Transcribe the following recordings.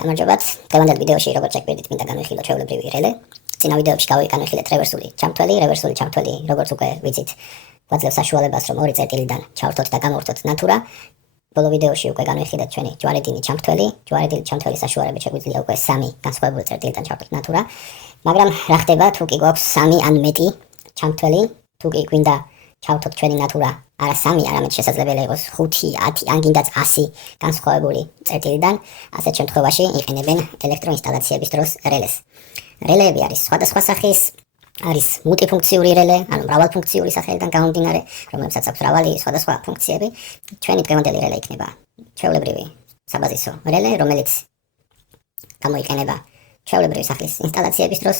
გამარჯობათ. დღევანდელ ვიდეოში როგორც აკეთებთ მინდა განვიხილოთ ჩვეულებრივი რელე. წინა ვიდეოებში გავგანვიხილეთ რევერსული ჩამთველი, როგორც უკვე ვიცით, გვაძლევს საშუალებას რომ ორი წერტილიდან ჩავრთოთ და გამოვთოთ ნატურა. ბოლო ვიდეოში უკვე განვიხილეთ ჩვენი ჯვარედინი ჩამთველი საშუალებით შეგვიძლია უკვე 3 განსხვავებული წერტილიდან ჩავრთოთ ნატურა. მაგრამ რა ხდება თუ კი გვაქვს 3 ან მეტი ჩამთველი, თუ კი გვინდა ჩავრთოთ ჩვენი ნატურა არა 3, არამედ შესაძლებელი იყოს 5, 10 ან კიდაც 100 განსხვავებული წერტილიდან, ასეთ შემთხვევაში იყენებენ ელექტროინსტალაციების დროს რელეს. რელეები არის სხვადასხვა სახის, არის მულტიფუნქციური რელე, ანუ მრავალფუნქციური სახელიდან გამომდინარე, რომელსაც აქვს მრავალი სხვადასხვა ფუნქციები. ჩვენი დღევანდელი რელე იქნება ჩვეულებრივი საბაზისო რელე, რომელიც გამოიყენება ჩვეულებრივი სახლის ინსტალაციების დროს,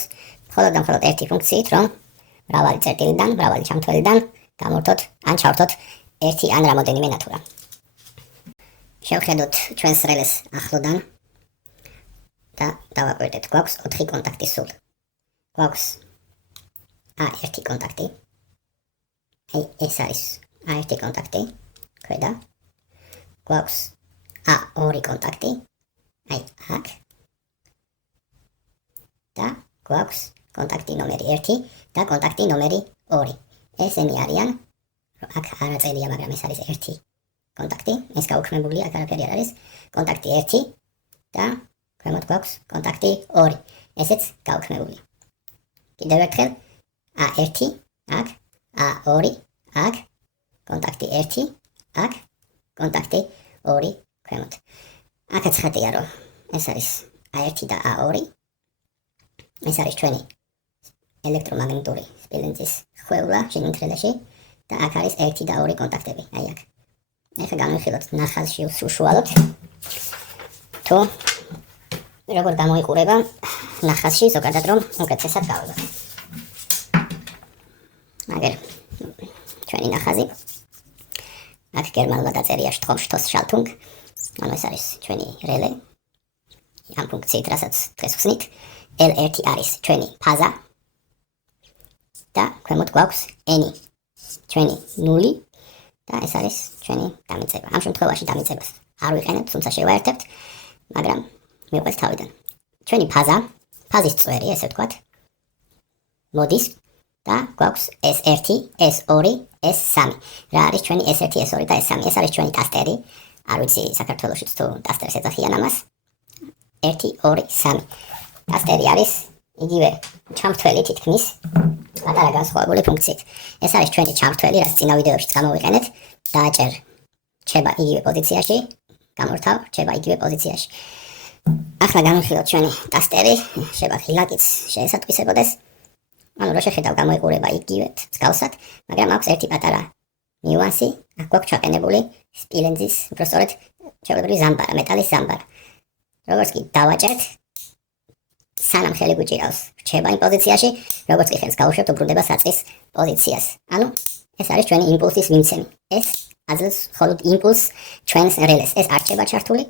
მხოლოდ და მხოლოდ ერთი ფუნქციით, რომ მრავალი წერტილიდან, მრავალი ჩამთველიდან გამოვთოთ ან ჩავრთოთ ერთი ან რამოდენიმე ნატურა. შევხედოთ ჩვენს რელეს ახლოდან და დავაკვირდეთ, გვაქვს 4 კონტაქტი სულ. გვაქვს A1 კონტაქტი. ეს არის A1 კონტაქტი, ქვედა. გვაქვს A2 კონტაქტი. აქ. და გვაქვს კონტაქტი ნომერი 1 და კონტაქტი ნომერი 2. ესენი არიან, აქ არ აწერია, მაგრამ ეს არის 1 კონტაქტი, ეს გაუქმებულია, აქ არაფერი არ არის. კონტაქტი 1 და ქვემოთ გვაქვს კონტაქტი 2. ესეც გაუქმებულია. კიდევ ერთხელ A1, აქ, A2, აქ, კონტაქტი 1, აქ, კონტაქტი 2 ქვემოთ. აქაც ხატია, რომ ეს არის A1 და A2. ეს არის ჩვენი ელექტრომაგნიტური სპილენძის ხვევლა შიგნით რელეში და აქ არის 1 და 2 კონტაქტები, აი აქ. ეხლა განვიხილოთ ნახაზში უშუალოდ თუ როგორ გამოიყურება ნახაზში, ზოგადად რომ უკეთესად გავიგოთ. აგერ ჩვენი ნახაზი აქ გერმანულად აწერია Stromstoßschaltung, ანუ ეს არის ჩვენი რელე ამ ფუნქციით, რასაც დღეს ვხსნით. L1 არის ჩვენი ფაზა და ქვემოთ გვაქვს N, ჩვენი 0 და ეს არის ჩვენი დამიწება. ამ შემთხვევაში დამიწებას არ ვიყენებთ, თუმცა შევაერთებთ, მაგრამ მივყვეთ თავიდან. ჩვენი ფაზის წვერი, ესე ვთქვათ, მოდის და გვაქვს S1, S2, S3. რა არის ჩვენი S1, S2 და S3? ეს არის ჩვენი ტასტერი. არ ვიცი საქართველოშიც თუ ტასტერს ეძახიან ამას. 1, 2, 3. ტასტერი არის იგივე ჩამთველი თითქმის პატარა განსხვავებული ფუნქციით. ეს არის ჩვენი ჩამთველი, რაც წინა ვიდეოშიც გამოვიყენეთ. დააჭერ რჩება იგივე პოზიციაში, გამორთავ რჩება იგივე პოზიციაში. ახლა განვიხილოთ ჩვენი ტასტერი, შეიძლება ღილაკიც შეესატყვისებოდეს. ანუ რო შეხედავ გამოიყურება იგივე მსგავსად, მაგრამ აქვს ერთი პატარა ნიუანსი, აქ გვაქვს ჩაყენებული სპილენძის, უბრალოდ ჩვეულებრივი ზამბარა, მეტალის ზამბარა. როგორც კი დავაჭერთ, სანამ ხელი გვიჭირავს რჩება იმ პოზიციაში, როგორც კი ხელს გავუშვებთ, უბრუნდება საწყის პოზიციას. ანუ ეს არის ჩვენი იმპულსის მიმცემი. ეს აძლევს მხოლოდ იმპულსს ჩვენს რელეს. ეს არ რჩება ჩართული,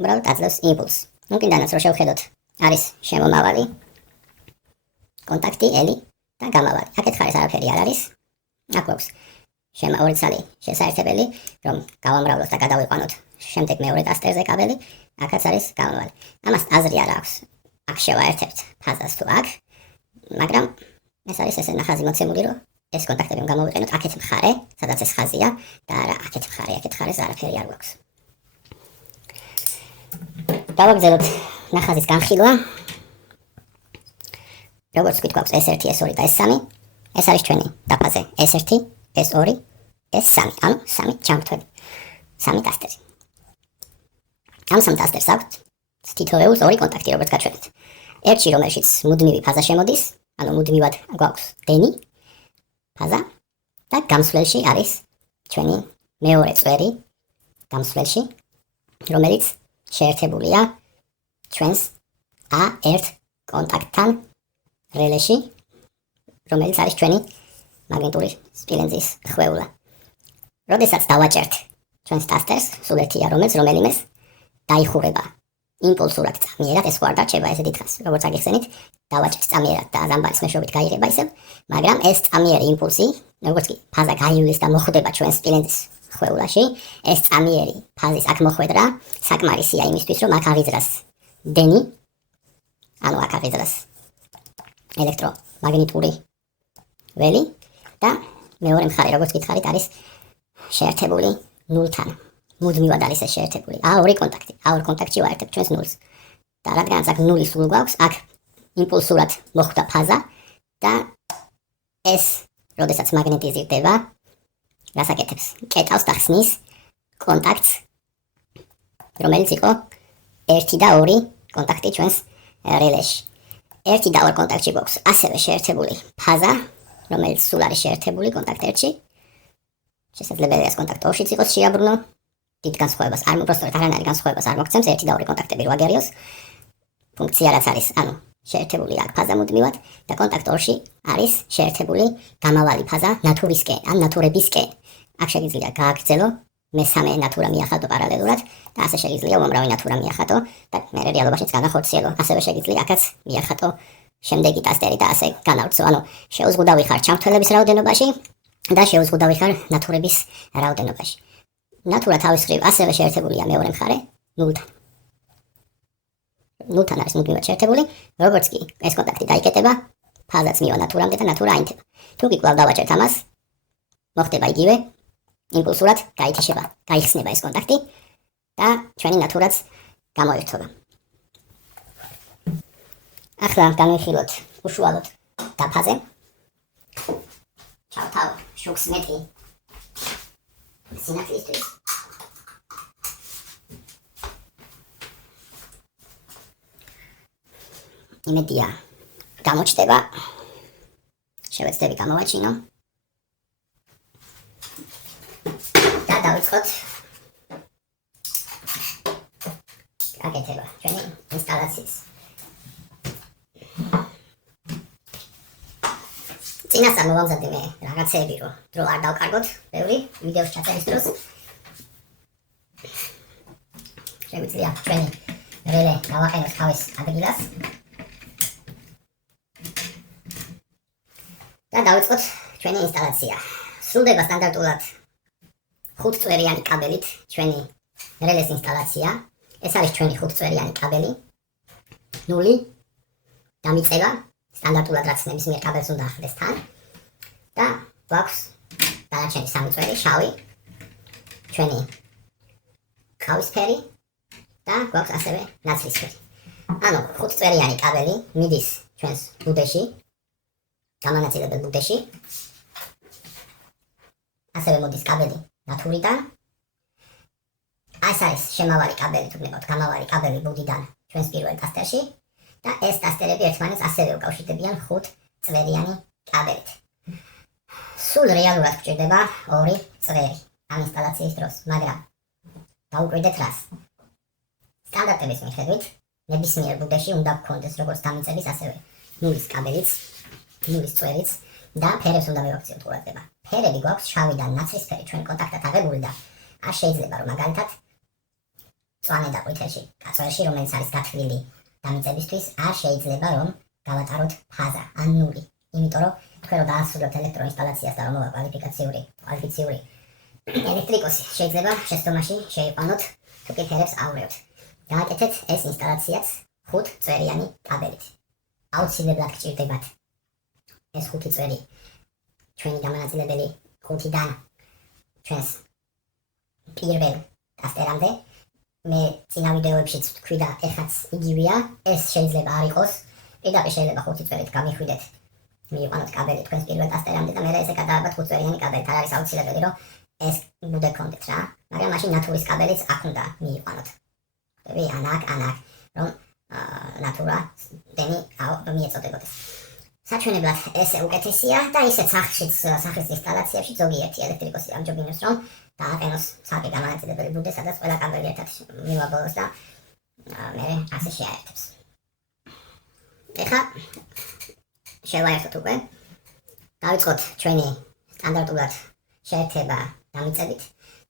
უბრალოდ აძლევს იმპულსს. უკიდანაც რო შევხედოთ, არის შემომავალი, კონტაქტი L და გამავალი. აქეთ ხარეს არაფერი არ არის. აქ გვაქვს ორი ცალი შესაერთებელი, რომ გავამრავლოთ და გადავიყვანოთ შემდეგ მეორე ტასტერზე კაბელი. აქაც არის გამავალი. ამას აზრი არ აქვს. აქ შევაერთებთ ფაზას თუ აქ, მაგრამ ეს არის ესე ნახაზი მოცემული, რომ ეს კონტაქტები გამოვიყენოთ აქეთ მხარე, სადაც ეს ხაზია და არა აქეთ მხარეს არაფერი არ გვაქვს. დავაგრძელოთ ნახაზის განხილვა. როგორც ვთქვით, გვაქვს S1, S2 და S3. ეს არის ჩვენი დაფაზე S1, S2, S3, ანუ 3 ჩამთველი, 3 ტასტერი. ამ 3 ტასტერს აქვთ თითოეულს 2 კონტაქტი, როგორც გაჩვენეთ. ერთში, რომელშიც მუდმივი ფაზა შემოდის, ანუ მუდმივად გვაქვს დენი ფაზა და გამსვლელში არის ჩვენი მეორე წვერი გამსვლელში, რომელიც შეერთებულია ჩვენს A1 კონტაქტთან რელეში, რომელიც არის ჩვენი მაგნიტური სპილენძის ხვევლა. როდესაც დავაჭერთ ჩვენს ტასტერს, სულ ერთია რომელიმეს დაიხურება იმპულსურად წამიერად, ეს არ დარჩება ესე დიდხანს. როგორც აგიხსენით, დავაჭერთ წამიერად და ზამბარის მეშვეობით გაიღება ისევ, მაგრამ ეს წამიერი იმპულსი, როგორც კი ფაზა გაივლის და მოხვდება ჩვენს სპილენძის ხვევლაში, ეს წამიერი ფაზის აქ მოხვედრა საკმარისია იმისთვის, რომ აქ აღიძრას დენი, ანუ აქ აღიძრას ელექტრომაგნიტური ველი და მეორე მხარე, როგორც გითხარით, არის შეერთებული ნულთან. მუდმივად არის ეს შეერთებული. ორი კონტაქტი. ორ კონტაქტში ვაერთებ ჩვენს ნულს. და რადგანაც აქ ნული სულ გვაქვს, აქ იმპულსურად მოხვდა ფაზა და ეს, როდესაც მაგნეტიზირდება, გასაკეთებს, კეტავს და ხსნის კონტაქტს, რომელიც იყო 1 და 2 კონტაქტი ჩვენს რელეში. 1 და 2 კონტაქტში გვაქვს ასევე შეერთებული ფაზა, რომელიც სულ არის შეერთებული კონტაქტ 1-ში. შესაძლებელია ეს კონტაქტ 2-შიც იყოს შეაბრუნო. დიდ განსხვავებას არ უბრალოდ არანაირ განსხვავებას არ მოგცემს 1 და 2 კონტაქტები რო აგერიოს. ფუნქცია რაც არის, ანუ შეერთებული აქ ფაზა მუდმივად და კონტაქტ 2-ში არის შეერთებული გამავალი ფაზა ნატურისკენ, ან ნატურებისკენ. აქ შეიძლება გააგრძელო მესამე ნატურა მიახატო პარალელურად და ასე შეიძლება უამრავი ნატურა მიახატო და მე რეალობაშიც განახორციელო. ასევე შეიძლება აქაც მიახატო შემდეგი ტასტერი და ასე განავრცო. ანუ შეუზღუდავი ხარ ჩამთვლელების რაოდენობაში და შეუზღუდავი ხარ ნატურების რაოდენობაში. ნატურა თავის მხრივ ასევე შეერთებულია მეორე მხარე ნულთან. ნულთან არის მუდმივად შეერთებული, როგორც კი ეს კონტაქტი დაიკეტება, ფაზაც მივა ნატურამდე და ნატურა აინთება. თუ კი კვლავ დავაჭერთ ამას, მოხდება იგივე, იმპულსურად გაითიშება, გაიხსნება ეს კონტაქტი და ჩვენი ნატურაც გამოირთვება. ახლა განვიხილოთ უშუალოდ დაფაზე. ჩავთავ შუქს მეტი სინათლისთვის. იმედია გამოჩნდება. შევეცდები გამოვაჩინო. და დავიწყოთ გაკეთება ჩვენი ინსტალაციის. წინასწარ მოვამზადე მე რაღაცეები, რომ დრო არ დავკარგოთ ბევრი ვიდეოს ჩაწერის დროს. შეგვიძლია ჩვენი რელე დავაყენოთ თავის ადგილას. და დავიწყოთ ჩვენი ინსტალაცია. სრულდება სტანდარტულად 5 წვერიანი კაბელით ჩვენი რელეს ინსტალაცია. ეს არის ჩვენი 5 წვერიანი კაბელი. ნული დამიწევა სტანდარტულად რაც ნებისმიერ კაბელს უნდა ახდეს თან. და გვაქვს დანარჩენი 3 წვერი, შავი, ჩვენი ყავისფერი და გვაქვს ასევე ნაცრისფერი. ანუ 5 წვერიანი კაბელი მიდის ჩვენს ბუდეში, გამანაწილებელ ბუდეში. ასევე მოდის კაბელი ნატურიდან. ეს არის შემავალი კაბელი, თუ გნებავთ გამავალი კაბელი ბუდიდან ჩვენს პირველ ტასტერში და ეს ტასტერები ერთმანეთს ასევე უკავშირდებიან 5 წვერიანი კაბელით. სულ რეალურად გვჭირდება 2 წვერი ამ ინსტალაციის დროს, მაგრამ დაუკვირდეთ რას. სტანდარტების მიხედვით ნებისმიერ ბუდეში უნდა გქონდეს როგორც დამიწების, ასევე ნულის კაბელიც, ნულის წვერიც და ფერებს უნდა მივაქციოთ ყურადღება. ფერები გვაქვს შავი და ნაცრისფერი ჩვენ კონტაქტად აღებული და არ შეიძლება რომ მაგალითად წვანე და ყვითელში, წვერში რომელიც არის გათვლილი დამიწებისთვის, არ შეიძლება რომ გავატაროთ ფაზა ან ნული. იმიტომ რომ თქვენ რომ დაასრულებთ ელექტროინსტალაციას და რომ მოვა კვალიფიციური ელექტრიკოსი, შეიძლება შეცდომაში შეიყვანოთ თუ კი ფერებს აურევთ. გააკეთეთ ეს ინსტალაციაც 5 წვერიანი კაბელით. აუცილებლად გჭირდებათ ეს 5 წვერი ჩვენი გამანაწილებელი 5-დან ჩვენს პირველ ტასტერამდე. მე წინა ვიდეოებშიც ვთქვი და ეხაც იგივეა, ეს შეიძლება არ იყოს. პირდაპირ შეიძლება 5 წვერით გამიხვიდეთ, მიიყვანოთ კაბელი თქვენს პირველ ტასტერამდე და მე ესე გადააბათ 5 წვერიანი კაბელით. არ არის აუცილებელი რომ ეს ბუდე გქონდეთ რა, მაგრამ მაშინ ნატურის კაბელიც აქ უნდა მიიყვანოთ. ხდები, ანაკ, რომ ნატურა დენი მიეწოდებოდეს. საჩვენებლად ესე უკეთესია და ისეთ სახის ინსტალაციებში ზოგიერთი ელექტრიკოსი ამჯობინებს რომ დააყენოს ცალკე გამანაწილებელი ბუდე, სადაც ყველა კაბელი ერთად მივაბოლოს და მე ასე შეაერთებს. ეხლა შევაერთოთ უკვე. დავიწყოთ ჩვენი სტანდარტულად შეერთება დამიწებით.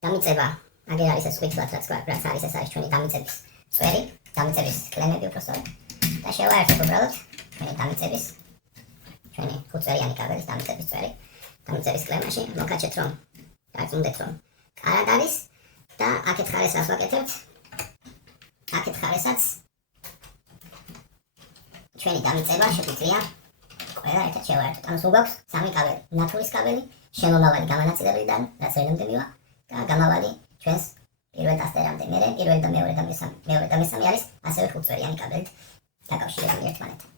დამიწება აგერ არის ეს ყვითლად რაც არის, ეს არის ჩვენი დამიწების წვერი, დამიწების კლემები უბრალოდ და შევაერთოთ უბრალოდ ჩვენი დამიწების ჩვენი 5 წვერიანი კაბელის დამიწების წვერი დამიწების კლემაში. მოგაჩეთ რომ დაგწუნდეთ რომ კარად არის და აქეთ ხარეს რას ვაკეთებთ? აქეთ ხარესაც ჩვენი დამიწება შეგვიძლია ყველა ერთად შევაერთოთ. ანუ სულ გვაქვს 3 კაბელი. ნატურის კაბელი, შემომავალი გამანაწილებელიდან, რაც რელემდე მივა და გამავალი ჩვენს პირველ დასტერამდე. მერე პირველი და მეორე და მესამე არის ასევე 5 წვერიანი კაბელით დაკავშირებული ერთმანეთთან.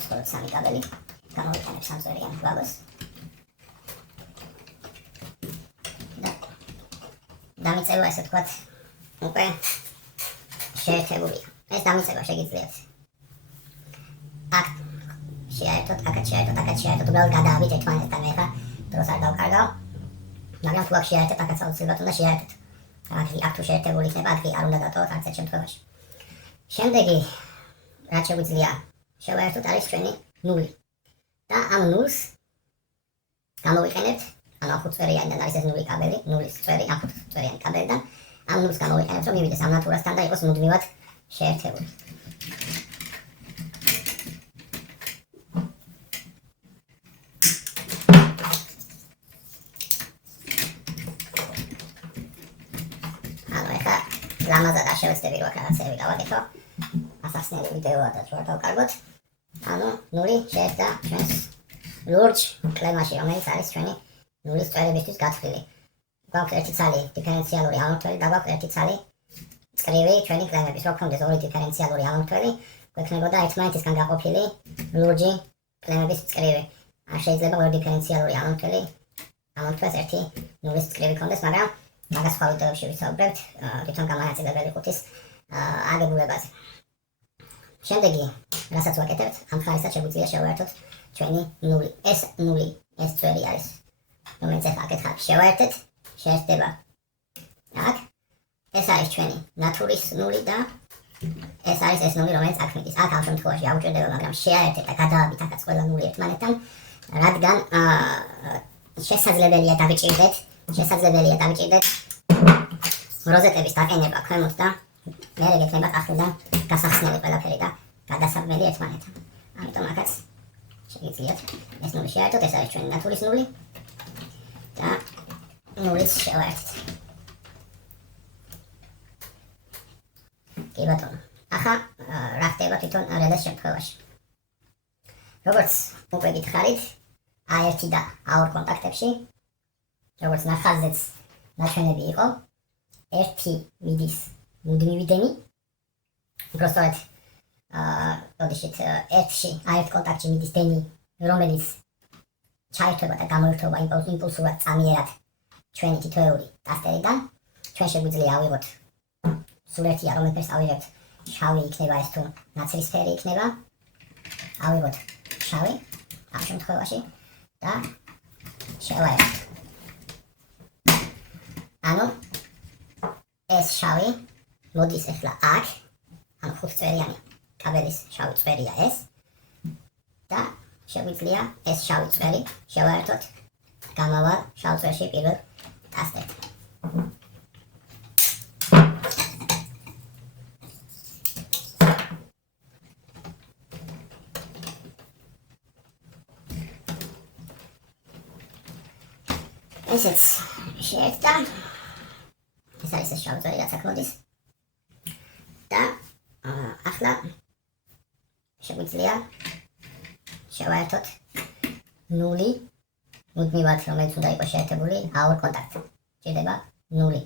მხოლოდ 3 კაბელი გამოვიყენებ 3 წვერიან ვაგონს. დამიწება ესე ვთქვათ უკვე შეერთებულია. ეს დამიწება შეგიძლიათ აქ შეერთოთ, აქაც შეერთოთ, უბრალოდ გადაავით ერთმანეთთან. მე ხა დროს არ დავკარგავ, მაგრამ თუ აქ შეერთეთ, აქაც აუცილებლად უნდა შეერთეთ. აქ თუ შეერთებული იქნება, აქ არ უნდა დატოვოთ არც ერთ შემთხვევაში. შემდეგი რაც შეგვიძლია შევაერთოთ არის ჩვენი 0 და ამ 0-ს გამოვიყენებთ, ანუ 5 წვერიანიდან არის ეს 0 კაბელი, 0-ის წვერი, 5 წვერიანი კაბელიდან ამ 0-ს გამოვიყენებთ, რომ მივიდეს ამ ნატურასთან და იყოს მუდმივად შეერთებული. ანუ ეხლა ლამაზად არ შევეცდები რომ აქ რაღაცები გავაკეთო. ასახსნელი ვიდეოა და თუ არ დავკარგოთ. ანუ 0 შეერთდა ჩვენს ლურჯ კლემაში, რომელიც არის ჩვენი 0-ის წვერებისთვის გათვლილი. გვაქვს ერთი ცალი დიფერენციალური ამორთველი და გვაქვს ერთი ცალი წკრივი ჩვენი კლემების. რო გქონდეს ორი დიფერენციალური ამორთველი, გვექნებოდა ერთმანეთისგან გაყოფილი ლურჯი კლემების წკრივი. არ შეიძლება ორი დიფერენციალური ამორთვეს ერთი 0-ის წკრივი ქონდეს, მაგრამ მაგას სხვა ვიდეოებში ვისაუბრებთ თვითონ გამანაწილებელი ყუთის აგებულებაზე. შემდეგი, რასაც ვაკეთებთ, ამ ხარისად შეგვიძლია შევაერთოთ ჩვენი 0. ეს 0, ეს წვერი არის, რომელიც ახლა აკეთხათ შევაერთეთ, შეერთდება აქ. ეს არის ჩვენი ნატურის 0 და ეს არის ეს 0, რომელიც აქ მიდის. აქ ამ შემთხვევაში არ უჭირდება, მაგრამ შეაერთეთ და გადაავით აქაც ყველა 0 ერთმანეთთან, რადგან შესაძლებელია დავიჭირდეთ როზეტების დაყენება ქვემოთ და მერე გექნება ახლიდან გასახსნელი ყველაფერი და გადასაბმელი ერთმანეთთან. ამიტომ აქაც შეგიძლიათ ეს 0 შეაერთოთ, ეს არის ჩვენი ნატურის 0 და 0-ს შევაერთეთ. კი ბატონო. ახლა რა ხდება თვითონ რელეს შემთხვევაში? როგორც უკვე გითხარით, A1 და A2 კონტაქტებში, როგორც ნახაზეც ნაჩვენები იყო, ერთი მიდის მუდმივი დენი, უბრალოდ ოდიშით ერთში A1 კონტაქტში მიდის დენი, რომელიც ჩაერთვება და გამოირთვება იმპულსურად წამიერად ჩვენი თითოეული დასტერიდან. ჩვენ შეგვიძლია ავიღოთ სულ ერთია, რომელ ფერს ავიღებთ, შავი იქნება ეს თუ ნაცრისფერი იქნება, ავიღოთ შავი ამ შემთხვევაში და შევაერთოთ. ანუ ეს შავი მოდის ახლა აქ, ანუ 5 წვერიანი კაბელის შავი წვერია ეს და შეგვიძლია ეს შავი წვერი შევაერთოთ გამავალ შავ წვერში პირველ დასტერთან. ესეც შეერთდა. ეს არის ეს შავი წვერი, რაც აქ მოდის და ახლა შეგვიძლია შევაერთოთ 0 მუდმივად, რომელიც უნდა იყოს შეერთებული A2 კონტაქტთან. ჭირდება 0.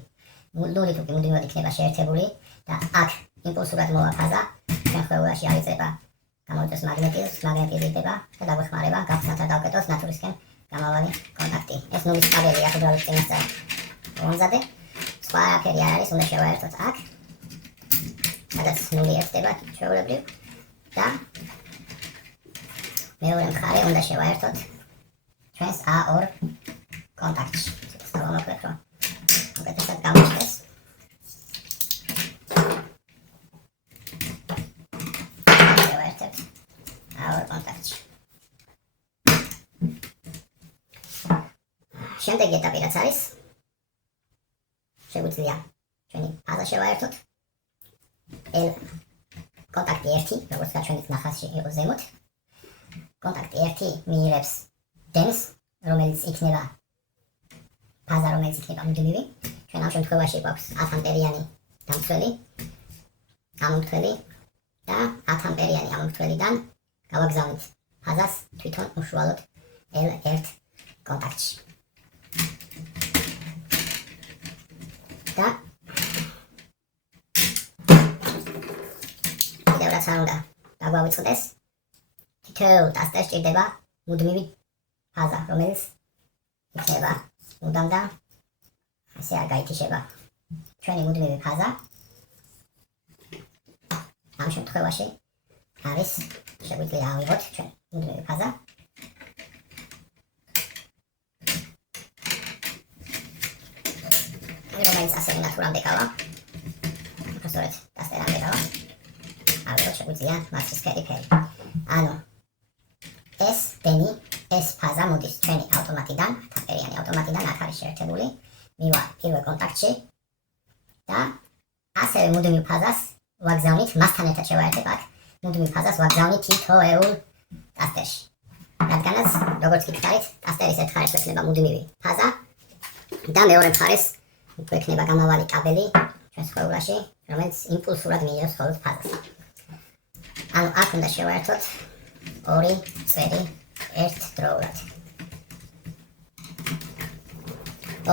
0 თუ კი მუდმივად იქნება შეერთებული და აქ იმპულსურად მოვაფაზა, ჩვენ ხვეულაში აღიძება გამოიწვევს მაგნეტიზდება და დაგვეხმარება გახსნათ და დავკეტოს ნატურისკენ გამავალი კონტაქტი. ეს 0-ის კაბელი აქ უბრალოდ წინასწარ მომზადე. სხვა არაფერი არ არის, უნდა შევაერთოთ აქ, სადაც 0 ერთდება ჩვეულებრივ და მეორე მხარე უნდა შევაერთოთ ჩვენს A2 კონტაქტში. დავამოკლებ, რომ უკეთესად გამოჩნდეს. შევაერთებთ A2 კონტაქტში. შემდეგი ეტაპი რაც არის, შეგვიძლია ჩვენი ფაზა შევაერთოთ. კონტაქტი 1, როგორც გაჩვენეთ ნახაზში იყო ზემოთ. კონტაქტი 1 მიიღებს დენს რომელიც იქნება ფაზა, რომელიც იქნება მუდმივი. ჩვენ ამ შემთხვევაში გვაქვს 10 ამპერიანი დამცველი, ამომრთველი და 10 ამპერიანი ამომრთველიდან გავაგზავნით ფაზას თვითონ უშუალოდ L1 კონტაქტში. და კიდევ რაც არ უნდა დაგვავიწყდეს, თითოეულ ტასტერს ჭირდება მუდმივი ფაზა, რომელიც იქნება მუდამ და ასე არ გაითიშება. ჩვენი მუდმივი ფაზა ამ შემთხვევაში არის, შეგვიძლია ავიღოთ ჩვენ მუდმივი ფაზა. რომელიც ასევე ნატურამდე გავა. უბრალოდ ტასტერამდე გავა. ავიღოთ შეგვიძლია ნაცრისფერი ფერი. ანუ ეს დენი, ეს ფაზა მოდის ჩვენი ავტომატიდან, ამპერიანი ავტომატიდან აქ არის შეერთებული. მივა პირველ კონტაქტში და ასევე მუდმივ ფაზას ვაგზავნით, მასთან ერთად შევაერთებ აქ მუდმივ ფაზას ვაგზავნით თითოეულ ტასტერში. რადგანაც, როგორც გითხარით, ტასტერის ერთ მხარეს ექნება მუდმივი ფაზა და მეორე მხარეს ექნება გამავალი კაბელი ჩვენს ხვეულაში, რომელიც იმპულსურად მიიღებს მხოლოდ ფაზას. ანუ აქ უნდა შევაერთოთ ორი წვერი ერთდროულად.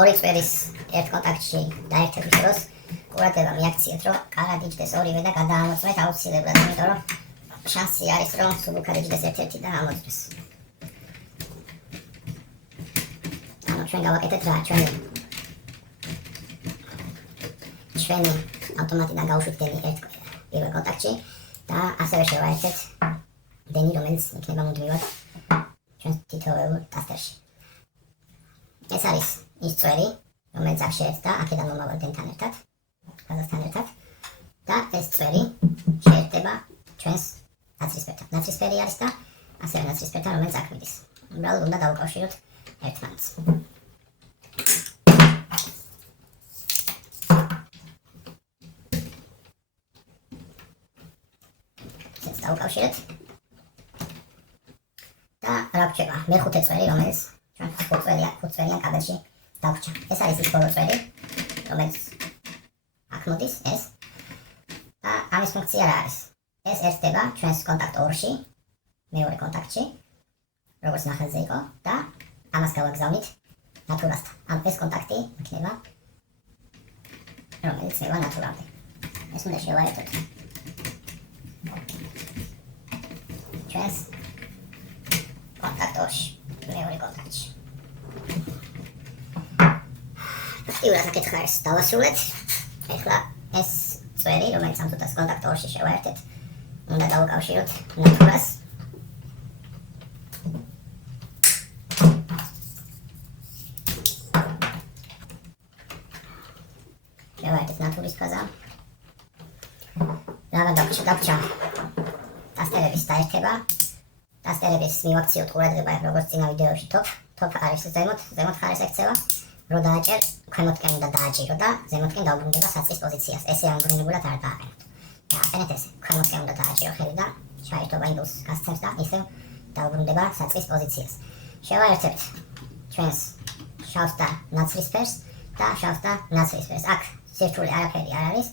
ორი წვერის ერთ კონტაქტში დაერთების დროს ყურადღება მიაქციეთ, რომ კარად იჯდეს ორივე და გადაამოწმეთ აუცილებლად, იმიტომ რომ შანსი არის, რომ სულ იჯდეს ერთ-ერთი და ამოწმდეს. ანუ ჩვენ გავაკეთეთ რა, ჩვენი ავტომატიდან გავუშვით დენი ერთ პირველ კონტაქტში და ასევე შევაერთეთ დენი, რომელიც იქნება მუდმივად ჩვენ თითოეულ ტასტერში. ეს არის ის წვერი, რომელიც აქ შეერთდა აქედან მომავალ დენთან ერთად, ფაზასთან ერთად და ეს წვერი შეერთდება ჩვენს ნაცრისფერთან. ნაცრისფერი არის და ასევე ნაცრისფერთან, რომელიც აქ მიდის. უბრალოდ უნდა დავუკავშიროთ ერთმანეთს. დავუკავშირეთ და რა გვჭირდება? მეხუთე წვერი, რომელიც ჩვენ ხუთწვერიან კაბელში დაგვჭირდა. ეს არის ის ბოლო წვერი, რომელიც აქ მოდის, ეს. და ამის ფუნქცია რა არის? ეს ერთდება ჩვენს კონტაქტ 2-ში, მეორე კონტაქტში, როგორც ნახელზე იყო და ამას გავაგზავნით ნატურასთან. ანუ ეს კონტაქტი იქნება, რომელიც მივა ნატურამდე. ეს უნდა შევაერთოთ ჩვენს კონტაქტ 2-ში, მეორე კონტაქტში. ფაქტიურად აქეთ ხარეს დავასრულეთ. ეხლა ეს წვერი, რომელიც ამ თუთას კონტაქტ 2-ში შევაერთეთ, უნდა დავუკავშიროთ ნატურას. შევაერთეთ ნატურის ფაზა. რა დავჭა ტასტერების დაერთება. ტასტერების მივაქციოთ ყურადღება, როგორც წინა ვიდეოში top არის ზემოთ ხარეს ექცევა. რო დააჭერ, ქვემოთკენ უნდა დააჭირო და ზემოთკენ დაუბრუნდება საწყის პოზიციას. ესე ამგვარებულად არ დააყენოთ. დააყენეთ ესე, ქვემოთკენ უნდა დააჭირო ხელი და ჩაერთობა იმპულსს გასცემს და ისევ დაუბრუნდება საწყის პოზიციას. შევაერთებთ ჩვენს შავს და ნაცრისფერს და შავს და ნაცრისფერს. აქ სირთულე არაფერი არ არის.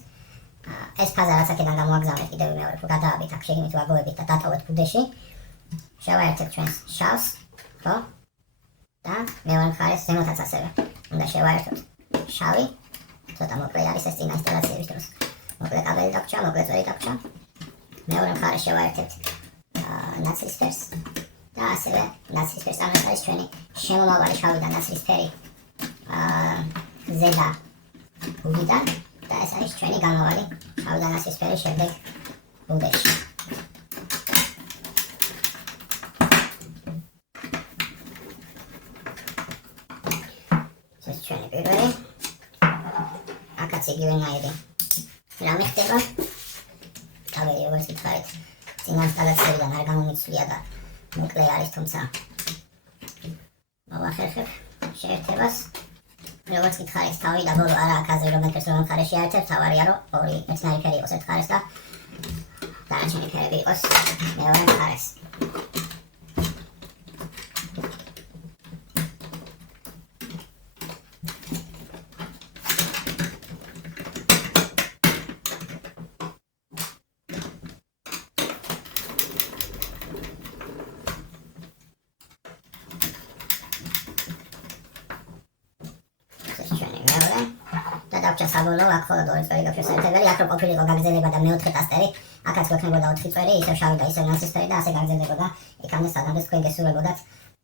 ეს ფაზა რაც აქედან გამოვაგზავნეთ, კიდევ მეორე თუ გადაავით აქ შეგინით ვაგოვებით და დატოვეთ ბუდეში. შევაერთებთ ჩვენს შავს, ხო? და მეორე მხარეს ზემოთაც ასევე უნდა შევაერთოთ შავი. ცოტა მოკლე არის ეს წინა ინსტალაციების დროს. მოკლე კაბელი დაგვჭა, მოკლე წვერი დაგვჭა. მეორე მხარეს შევაერთებთ ნაცრისფერს და ასევე ნაცრისფერს. ამ არის ჩვენი შემომავალი შავი და ნაცრისფერი ზედა ბუდიდან და ეს არის ჩვენი გამავალი შავი და ნაცრისფერი შემდეგ ბუდეში. ეს ჩვენი პირველი. აქაც იგივენაირი რამე ხდება. კაბელი როგორც გითხარით, წინა ინსტალაციებიდან არ გამომიცვლია და მოკლე არის, თუმცა მოვახერხებ შეერთებას. როგორც გითხარით, თავი და ბოლო არა აქ აზრი რომ ეკრეს რომ მხარეში აერთებ, თავარია რომ ორი ერთნაირი ფერი იყოს ერთ მხარეს და დანარჩენი ფერები იყოს მეორე მხარეს. საბოლოო აქ მხოლოდ 2 წვერი გაქვს შესაძლებელი. აქ რო ყოფილიყო გაგრძელება და მეოთხე ტასტერი, აქაც გვექნებოდა 4 წვერი, ისევ შავი და ისევ ნაცრისფერი და ასე გაგრძელდებოდა. იქამდე სადამდე თქვენ გესურვებოდათ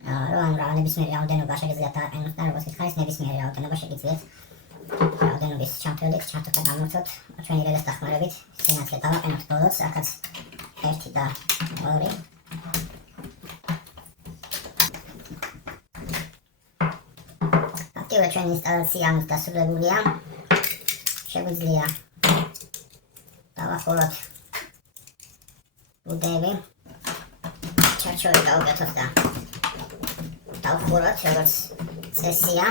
რომ ამ ნებისმიერი რაოდენობა შეგიძლიათ დააყენოთ და როგორც გითხარით ნებისმიერი რაოდენობა შეგიძლიათ რაოდენობის ჩამთვლით, ჩართოთ და გამორთოთ ჩვენი რელეს დახმარებით. სინათლე დავაყენოთ ბოლოს, აქაც 1 და 2. აქტიურად ჩვენი ინსტალაცია ამით დასრულებულია. შეგვიძლია დავახუროთ ბუდეები, ჩარჩოები გავუკეთოთ და დავხუროთ, როგორც წესია.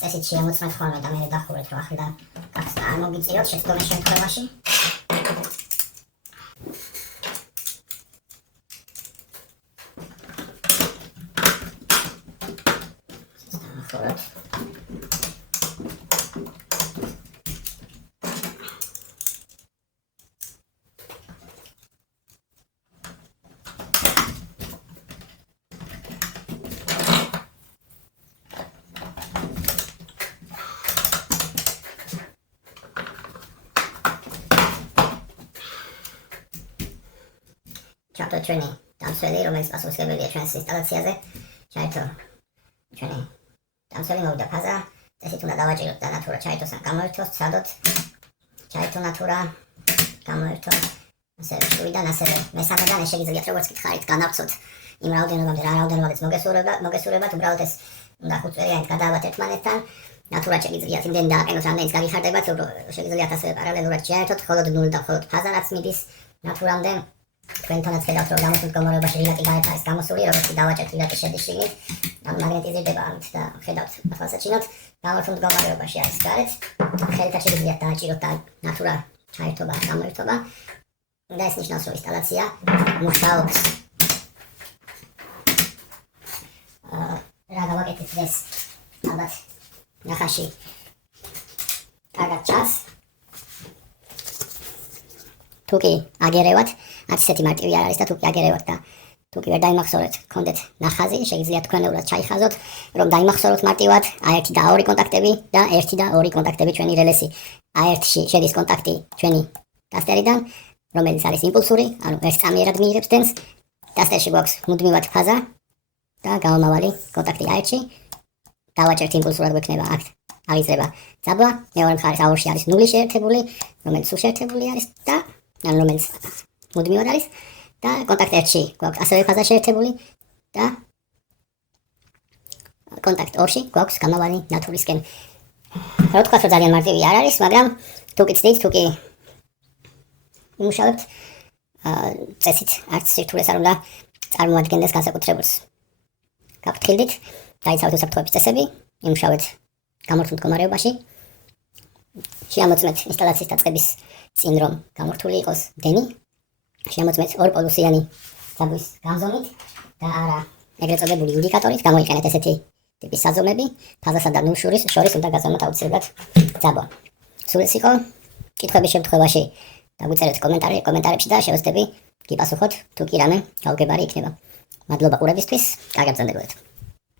წესით შემოწმეთ ხოლმე და მე დახურეთ, რომ ახლა გახსნა არ მოგიწიოთ შეცდომის შემთხვევაში. დავახუროთ. ჩავთვალოთ ჩვენი დამცველი, რომელიც პასუხისმგებელია ჩვენს ინსტალაციაზე. ჩაერთო ჩვენი დამცველი, მოვიდა ფაზა. წესით უნდა დავაჭიროთ და ნატურა ჩაერთოს ან გამოერთოს, ვცადოთ. ჩაერთო ნატურა, გამოერთო. ასევე შუიდან, ასევე მესამედან შეგიძლიათ როგორც გითხარით, განავცოთ იმ რაოდენობამდე, რა რაოდენობაც მოგესურვებათ, უბრალოდ ეს უნდა 5 წვერიანით გადაავალთ ერთმანეთთან. ნატურა შეგიძლიათ იმდენი დააყენოთ, რამდენიც გაგიხარდებათ, შეგიძლიათ ასევე პარალელურად შეერთოთ, მხოლოდ 0 და მხოლოდ ფაზა რაც მიდის ნატურამდე. თქვენთანაც ხედავთ, რომ გამოსულ მდგომარეობაში რილაკი გარეთ არის გამოსული, როგორც კი დავაჭერთ რილაკი შედის შიგნით, მაგნეტიზირდება ამით და ხედავთ თვალსაჩინოდ, გამოსულ მდგომარეობაში არის გარეთ. ხელითაც შეგიძლიათ დააჭიროთ და ნატურა ჩაერთობა, გამოერთობა. და ეს ნიშნავს, რომ ინსტალაცია მუშაობს. რა გავაკეთეთ დღეს? ალბათ ნახაში კარგად ჩანს. თუ კი აგერევათ, არც ისეთი მარტივი არ არის და თუ კი აგერევათ და თუ კი ვერ დაიმახსოვრეთ, გქონდეთ ნახაზი, შეგიძლიათ თქვენეულად ჩაიხაზოთ, რომ დაიმახსოვროთ მარტივად A1 და A2 კონტაქტები და 1 და 2 კონტაქტები ჩვენი რელესი. A1-ში შედის კონტაქტი ჩვენი ტასტერიდან, რომელიც არის იმპულსური, ანუ ერთ წამიერად მიიღებს დენს. ტასტერში გვაქვს მუდმივად ფაზა და გამომავალი კონტაქტი A1-ში. დავაჭერთ იმპულსურად გვექნება აქ აღიზრება ძაბვა. მეორე მხარეს A2-ში არის 0 შეერთებული, რომელიც სულ შეერთებული არის და ანუ რომელიც მუდმივად არის და კონტაქტ 1-ში გვაქვს ასევე ფაზა შეერთებული და კონტაქტ 2-ში გვაქვს გამავალი ნატურისკენ. რა თქვათ, რომ ძალიან მარტივი არ არის, მაგრამ თუ კი ცდით, თუ კი იმუშავებთ, წესით არც სირთულეს არ უნდა წარმოადგენდეს განსაკუთრებულს. გაფრთხილდით, დაიცავთ უსაფრთხოების წესები, იმუშავეთ გამორთულ მდგომარეობაში. შეამოწმეთ ინსტალაციის დაწყების წინ, რომ გამორთული იყოს დენი. შეამოწმეთ ორპოლუსიანი ძაბვის გამზომით და არა ეგრეთ წოდებული ინდიკატორით. გამოიყენეთ ესეთი ტიპის საზომები. ფაზასა და ნულს შორის უნდა გაზომოთ აუცილებლად ძაბვა. სულ ეს იყო. კითხვების შემთხვევაში დაგვიწერეთ კომენტარებში და შევეცდები გიპასუხოთ, თუ კი რამე გაუგებარი იქნება. მადლობა ყურებისთვის. კარგად ბრძანდებოდეთ.